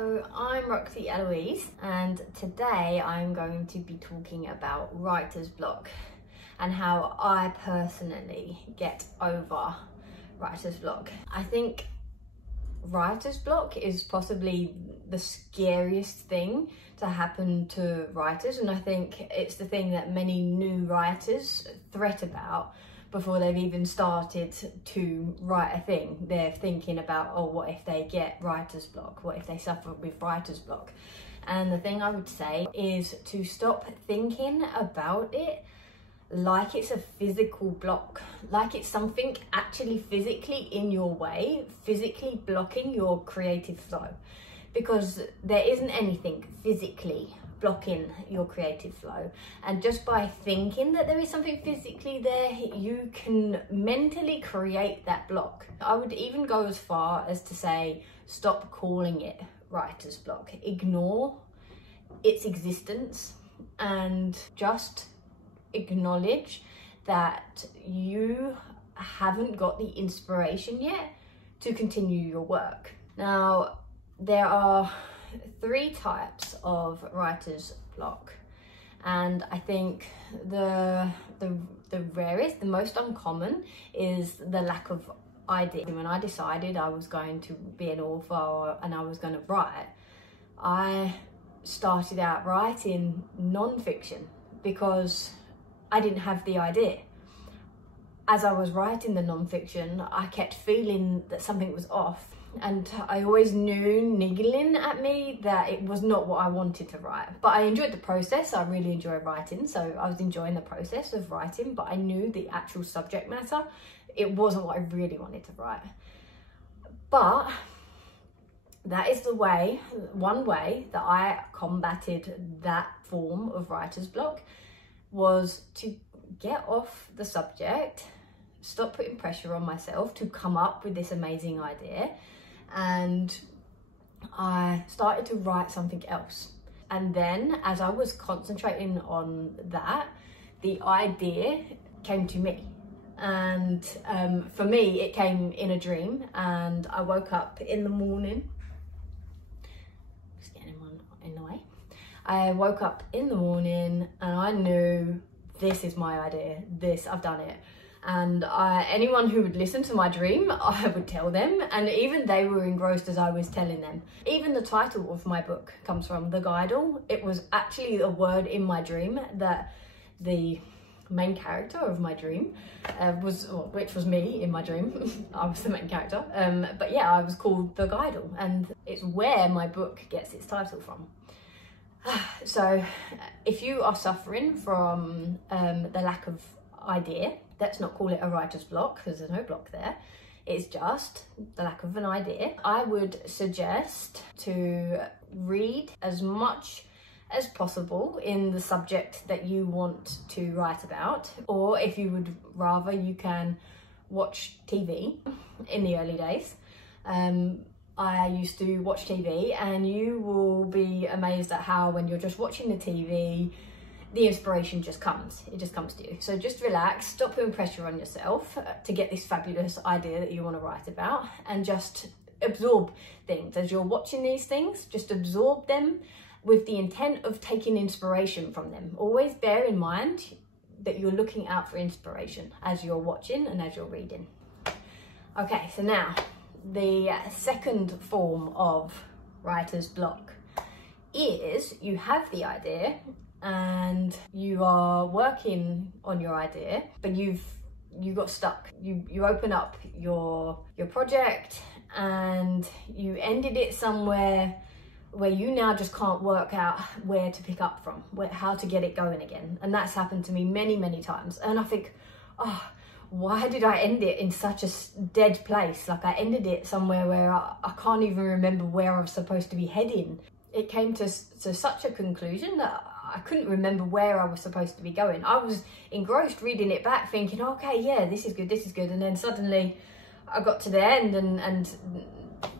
So I'm Roxy Eloise, and today I'm going to be talking about writer's block and how I personally get over writer's block. I think writer's block is possibly the scariest thing to happen to writers, and I think it's the thing that many new writers fret about before they've even started to write a thing. They're thinking about, oh, what if they get writer's block? What if they suffer with writer's block? And the thing I would say is to stop thinking about it like it's a physical block, like it's something actually physically in your way, physically blocking your creative flow, because there isn't anything physically blocking your creative flow. And just by thinking that there is something physically there, you can mentally create that block. I would even go as far as to say, stop calling it writer's block. Ignore its existence and just acknowledge that you haven't got the inspiration yet to continue your work. Now, there are 3 types of writer's block, and I think the rarest, the most uncommon, is the lack of idea. When I decided I was going to be an author and I was going to write, I started out writing non-fiction because I didn't have the idea. As I was writing the non-fiction, I kept feeling that something was off, and I always knew niggling at me that it was not what I wanted to write. But I enjoyed the process. I really enjoy writing, so I was enjoying the process of writing, but I knew the actual subject matter, it wasn't what I really wanted to write. But that is the way, one way that I combated that form of writer's block, was to get off the subject, stop putting pressure on myself to come up with this amazing idea, and I started to write something else. And then as I was concentrating on that, the idea came to me. And for me, it came in a dream, and I woke up in the morning. Just getting one in the way. I woke up in the morning and I knew, this is my idea, I've done it. And anyone who would listen to my dream, I would tell them, and even they were engrossed as I was telling them. Even the title of my book comes from the Guidal. It was actually a word in my dream that the main character of my dream which was me in my dream. I was the main character, but yeah, I was called the Guidal, and it's where my book gets its title from. So if you are suffering from the lack of idea, let's not call it a writer's block, because there's no block there, it's just the lack of an idea. I would suggest to read as much as possible in the subject that you want to write about, or if you would rather, you can watch TV. In the early days, I used to watch TV, and you will be amazed at how when you're just watching the TV, the inspiration just comes. It just comes to you. So just relax, stop putting pressure on yourself to get this fabulous idea that you want to write about, and just absorb things. As you're watching these things, just absorb them with the intent of taking inspiration from them. Always bear in mind that you're looking out for inspiration as you're watching and as you're reading. Okay, so now the second form of writer's block is you have the idea and you are working on your idea, but you got stuck. You open up your project and you ended it somewhere where you now just can't work out where to pick up from, how to get it going again. And that's happened to me many, many times. And I think, oh, why did I end it in such a dead place? Like, I ended it somewhere where I can't even remember where I was supposed to be heading. It came to such a conclusion that I couldn't remember where I was supposed to be going. I was engrossed reading it back thinking, okay, yeah, this is good. And then suddenly I got to the end and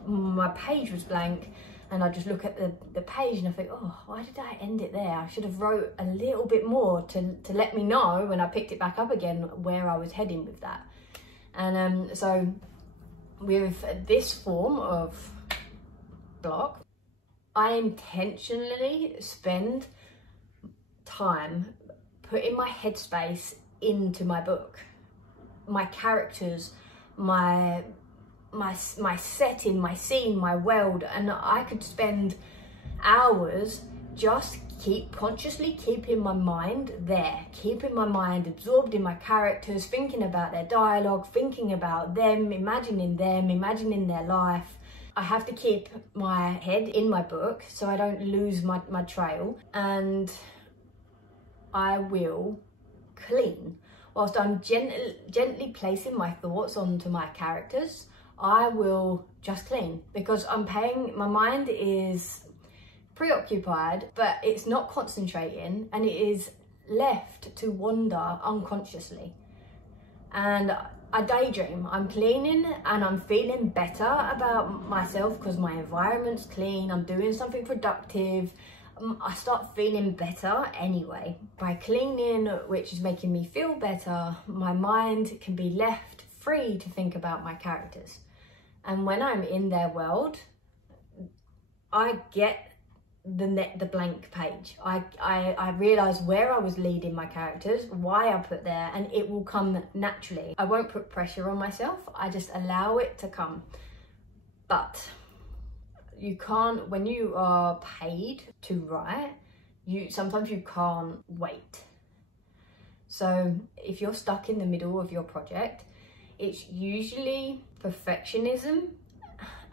my page was blank. And I just look at the page and I think, oh, why did I end it there? I should have wrote a little bit more to let me know when I picked it back up again where I was heading with that. And so with this form of block, I intentionally spend time putting my headspace into my book, my characters, my setting, my scene, my world, and I could spend hours just consciously keeping my mind there, keeping my mind absorbed in my characters, thinking about their dialogue, thinking about them, imagining their life. I have to keep my head in my book so I don't lose my trail, and I will clean. Whilst I'm gently placing my thoughts onto my characters, I will just clean, because my mind is preoccupied, but it's not concentrating, and it is left to wander unconsciously. And I daydream. I'm cleaning and I'm feeling better about myself because my environment's clean, I'm doing something productive. I start feeling better anyway. By cleaning, which is making me feel better, my mind can be left free to think about my characters. And when I'm in their world, I get the blank page. I realize where I was leading my characters, why I put there, and it will come naturally. I won't put pressure on myself, I just allow it to come. But you can't, when you are paid to write, sometimes you can't wait. So if you're stuck in the middle of your project, it's usually perfectionism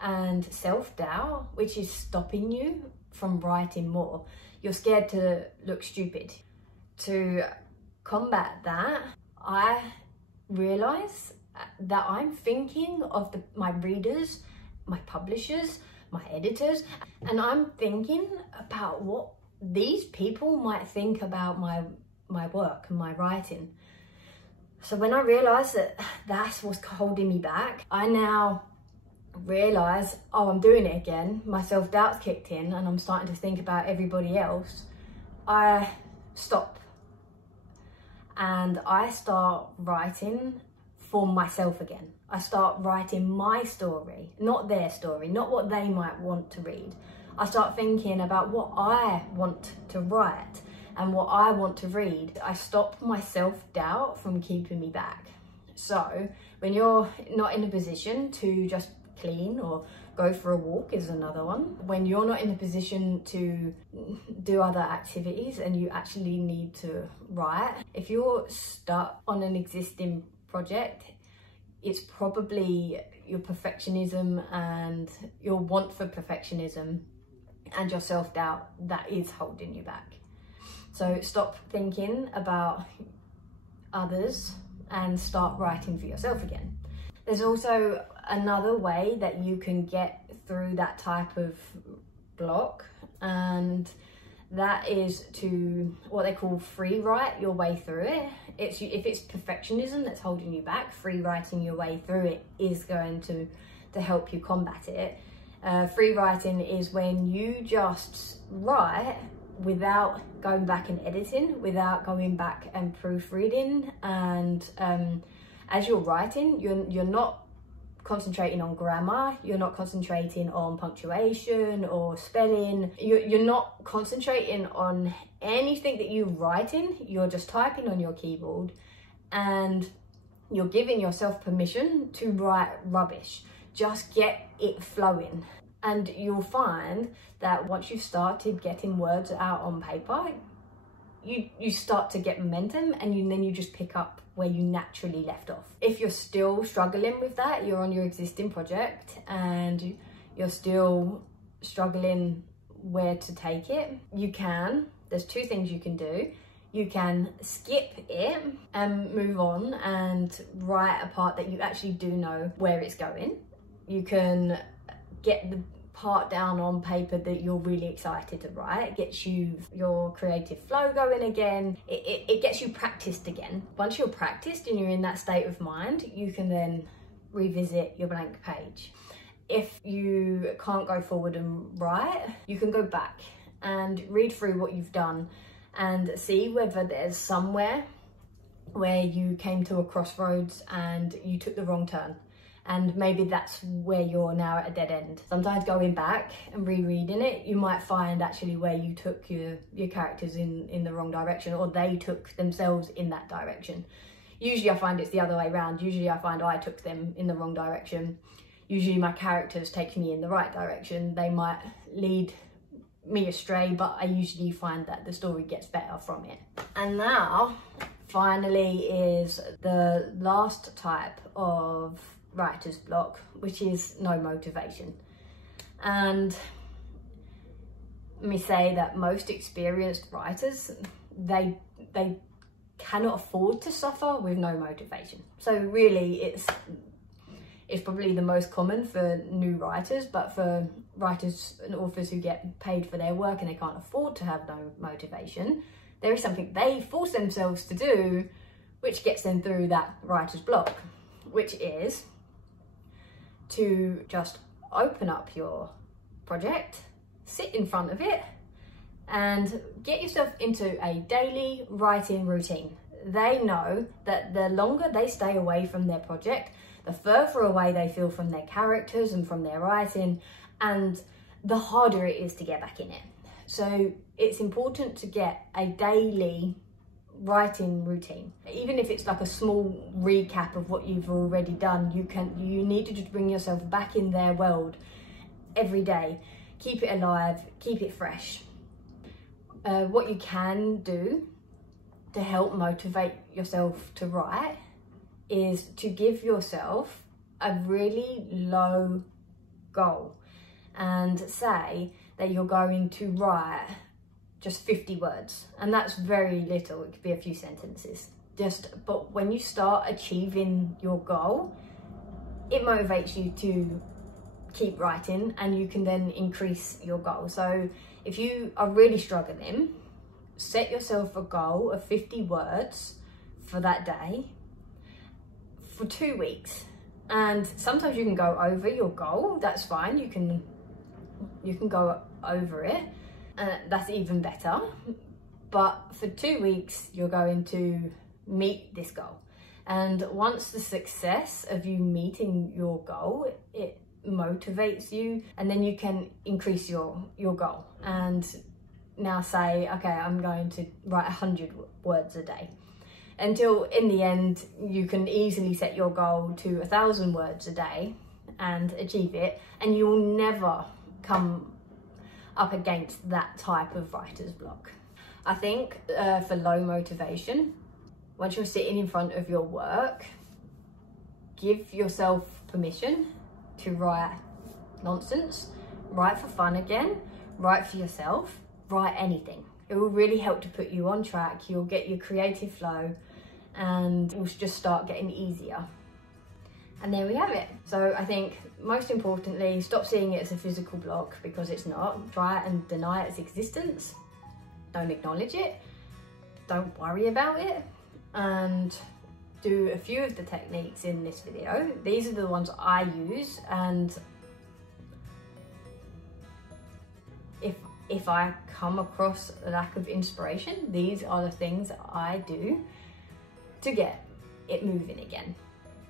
and self-doubt which is stopping you from writing more. You're scared to look stupid. To combat that, I realize that I'm thinking of my readers, my publishers, my editors, and I'm thinking about what these people might think about my work and my writing. So when I realized that that's what's holding me back, I now realize, oh, I'm doing it again. My self-doubt's kicked in and I'm starting to think about everybody else. I stop and I start writing for myself again. I start writing my story, not their story, not what they might want to read. I start thinking about what I want to write and what I want to read. I stop my self-doubt from keeping me back. So when you're not in a position to just clean or go for a walk is another one. When you're not in a position to do other activities and you actually need to write, if you're stuck on an existing project, it's probably your perfectionism and your want for perfectionism and your self-doubt that is holding you back. So stop thinking about others and start writing for yourself again. There's also another way that you can get through that type of block, and that is to what they call free write your way through it. If it's perfectionism that's holding you back, free writing your way through it is going to help you combat it. Free writing is when you just write without going back and editing, without going back and proofreading, and as you're writing, you're not concentrating on grammar, you're not concentrating on punctuation or spelling, you're not concentrating on anything that you're writing, you're just typing on your keyboard and you're giving yourself permission to write rubbish. Just get it flowing. And you'll find that once you've started getting words out on paper, you start to get momentum, and then you just pick up where you naturally left off. If you're still struggling with that, you're on your existing project and you're still struggling where to take it, there's two things you can do. You can skip it and move on and write a part that you actually do know where it's going. You can get the part down on paper that you're really excited to write. It gets your creative flow going again. It gets you practiced again. Once you're practiced and you're in that state of mind, you can then revisit your blank page. If you can't go forward and write, you can go back and read through what you've done and see whether there's somewhere where you came to a crossroads and you took the wrong turn. and maybe that's where you're now at a dead end. Sometimes going back and rereading it, you might find actually where you took your characters in the wrong direction, or they took themselves in that direction. Usually I find it's the other way around. Usually I find I took them in the wrong direction. Usually my characters take me in the right direction. They might lead me astray, but I usually find that the story gets better from it. And now, finally, is the last type of writer's block, which is no motivation. And let me say that most experienced writers, they cannot afford to suffer with no motivation. So really it's probably the most common for new writers, but for writers and authors who get paid for their work and they can't afford to have no motivation, there is something they force themselves to do which gets them through that writer's block, which is to just open up your project, sit in front of it, and get yourself into a daily writing routine. They know that the longer they stay away from their project, the further away they feel from their characters and from their writing, and the harder it is to get back in it. So it's important to get a daily writing routine. Even if it's like a small recap of what you've already done, you need to just bring yourself back in their world every day. Keep it alive, keep it fresh. What you can do to help motivate yourself to write is to give yourself a really low goal and say that you're going to write just 50 words, and that's very little. It could be a few sentences. But when you start achieving your goal, it motivates you to keep writing, and you can then increase your goal. So if you are really struggling, set yourself a goal of 50 words for that day for 2 weeks. And sometimes you can go over your goal, that's fine. You can go over it, and that's even better. But for 2 weeks, you're going to meet this goal. And once the success of you meeting your goal, it motivates you, and then you can increase your goal and now say, okay, I'm going to write 100 words a day, until in the end you can easily set your goal to 1,000 words a day and achieve it, and you will never come up against that type of writer's block. I think for low motivation, once you're sitting in front of your work, give yourself permission to write nonsense, write for fun again, write for yourself, write anything. It will really help to put you on track. You'll get your creative flow, and it will just start getting easier. And there we have it. So I think most importantly, stop seeing it as a physical block, because it's not. Try and deny its existence. Don't acknowledge it. Don't worry about it. And do a few of the techniques in this video. These are the ones I use, and if I come across a lack of inspiration, these are the things that I do to get it moving again.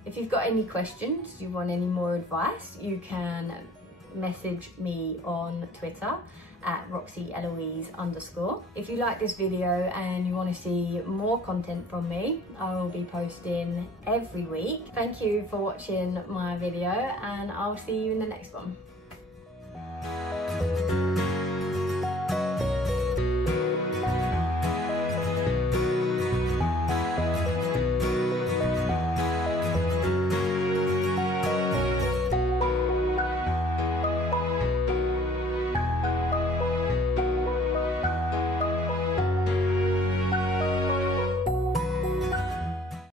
If you've got any questions, you want any more advice, you can message me on Twitter at RoxyEloise_. If you like this video and you want to see more content from me, I will be posting every week. Thank you for watching my video, and I'll see you in the next one.